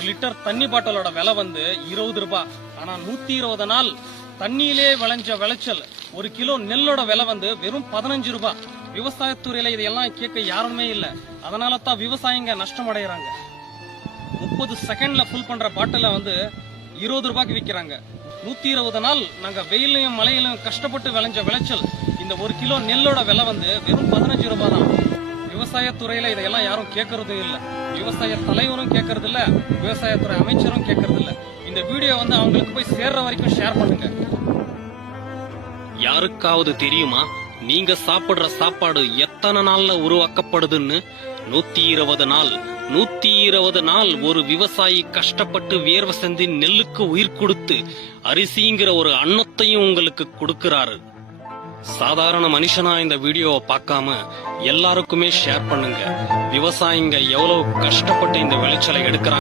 ஒரு லிட்டர் தண்ணி பாட்டிலோட விலை வந்து 20 ரூபாய். ஆனா 120 நாள் தண்ணியிலே விளைஞ்ச விளைச்சல் ஒரு கிலோ நெல்லோட விலை வந்து வெறும் 15 ரூபாய். விவசாயத்துறையில இதெல்லாம் கேட்க யாருமே இல்ல. அதனால தான் விவசாயிங்க நஷ்டம் அடைகிறாங்க. 30 செகண்ட்ல ஃபுல் பண்ற பாட்டில வந்து 20 ரூபாய்க்கு விற்கிறாங்க. 120 நாள் நாங்க வெயிலையும் மழையிலும் கஷ்டப்பட்டு விளைஞ்ச விளைச்சல் இந்த ஒரு கிலோ நெல்லோட விலை வந்து வெறும் 15 ரூபாய் தான். விவசாயத்துறையில இதையெல்லாம் யாரும் கேட்கறதும் இல்ல. விவசாய தலைவரும் கேட்கறது இல்ல, விவசாயத்துறை அமைச்சரும் கேட்கறது இல்ல. இந்த வீடியோ வந்து அவங்களுக்கு போய் சேர்ற வரைக்கும் ஷேர் பண்ணுங்க. யாருக்காவது தெரியுமா நீங்க சாப்பிடுற சாப்பாடு எத்தனை நாள்ல உருவாக்கப்படுதுன்னு? 120 நாள். 120 நாள் ஒரு விவசாயி கஷ்டப்பட்டு வியர்வை செஞ்சு நெல்லுக்கு உயிர் கொடுத்து அரிசிங்கிற ஒரு அன்னத்தையும் உங்களுக்கு கொடுக்கிறாரு. சாதாரண மனுஷனா இந்த வீடியோவை பார்க்காம எல்லாருக்குமே ஷேர் பண்ணுங்க. விவசாயிங்க எவ்வளவு கஷ்டப்பட்டு இந்த விளைச்சலை எடுக்கிறாங்க.